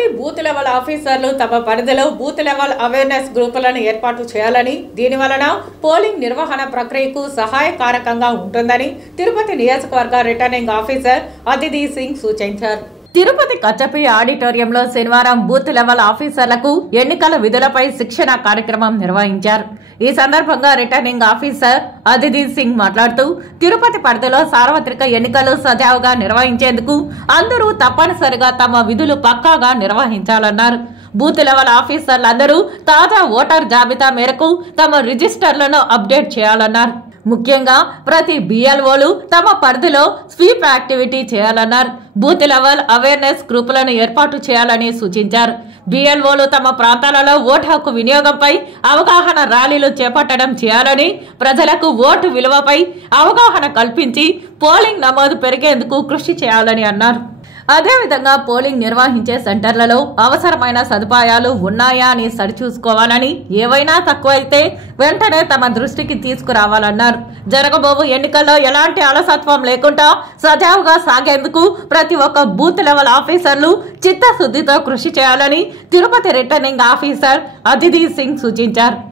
ప్రతి booth level ఆఫీసర్లు తమ పరిధిలో బూత్ లెవెల్ అవేర్నెస్ గ్రూపులను ఏర్పాటు చేయాలని, దీని వలన పోలింగ్ నిర్వహణ ప్రక్రియకు సహాయకారకంగా ఉంటుందని తిరుపతి నియోజకవర్గ రిటర్నింగ్ ఆఫీసర్ అదితి సింగ్ సూచించారు. తిరుపతి కచ్చపి ఆడిటోరియంలో శనివారం బూత్ లెవెల్ ఆఫీసర్లకు ఎన్నికల విధులపై శిక్షణ కార్యక్రమం నిర్వహించారు. ఈ సందర్భంగా రిటర్నింగ్ ఆఫీసర్ అదితి సింగ్ మాట్లాడుతూ, తిరుపతి పరిధిలో సార్వత్రిక ఎన్నికలు సజావుగా నిర్వహించేందుకు అందరూ తప్పనిసరిగా తమ విధులు పక్కాగా నిర్వహించాలన్నారు. బూత్ లెవెల్ ఆఫీసర్లందరూ తాజా ఓటర్ జాబితా మేరకు తమ రిజిస్టర్లను అప్డేట్ చేయాలన్నారు. ముఖ్యంగా ప్రతి బిఎల్ఓలు తమ పరిధిలో స్వీప్ యాక్టివిటీ చేయాలన్నారు. బూత్ లెవెల్ అవేర్నెస్ గ్రూపులను ఏర్పాటు చేయాలని సూచించారు. బిఎల్ఓలు తమ ప్రాంతాలలో ఓటు హక్కు వినియోగంపై అవగాహన ర్యాలీలు చేపట్టడం చేయాలని, ప్రజలకు ఓటు విలువపై అవగాహన కల్పించి పోలింగ్ నమోదు పెరిగేందుకు కృషి చేయాలని అన్నారు. అదేవిధంగా పోలింగ్ నిర్వహించే సెంటర్లలో అవసరమైన సదుపాయాలు ఉన్నాయా అని సరిచూసుకోవాలని, ఏవైనా తక్కువైతే వెంటనే తమ దృష్టికి తీసుకురావాలన్నారు. జరగబోవు ఎన్నికల్లో ఎలాంటి అలసత్వం లేకుండా సజావుగా సాగేందుకు ప్రతి ఒక్క బూత్ లెవెల్ ఆఫీసర్లు చిత్తశుద్ధితో కృషి చేయాలని తిరుపతి రిటర్నింగ్ ఆఫీసర్ అదితి సింగ్ సూచించారు.